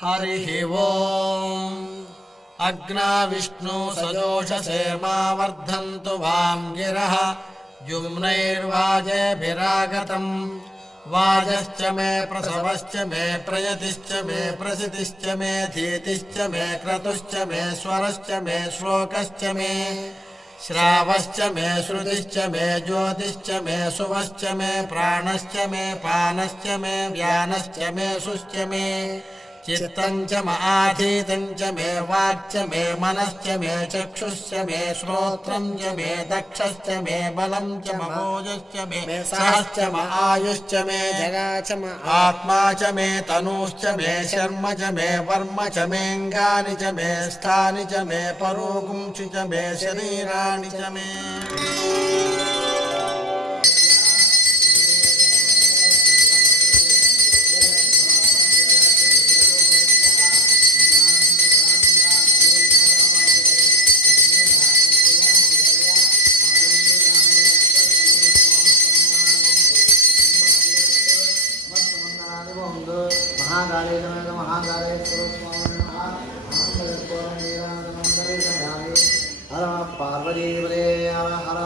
हरिः ओम् अग्ना विष्णु सजोषसे मा वर्धन्तु वां गिरः युम्नैर्वाजेभिरागतम् वाजश्च मे प्रसवश्च मे प्रयतिश्च मे प्रसितिश्च मे धीतिश्च मे क्रतुश्च मे स्वरश्च मे श्लोकश्च मे श्रावश्च मे श्रुतिश्च मे ज्योतिश्च मे सुवश्च मे प्राणश्च मे पानश्च मे व्यानश्च मे सुश्च मे चित्तं च आधीतं च मे वाक्च मे मनश्च मे चक्षुश्च मे श्रोत्रं च मे दक्षश्च मे बलं च ममोजश्च मे सहश्च म आयुश्च मे जगा च म आत्मा च मे तनूश्च मे शर्म च मे वर्म च मेऽङ्गानि च मे स्थानि च मे परोगुंसि च मे शरीराणि च मे हर पार्वती हर हर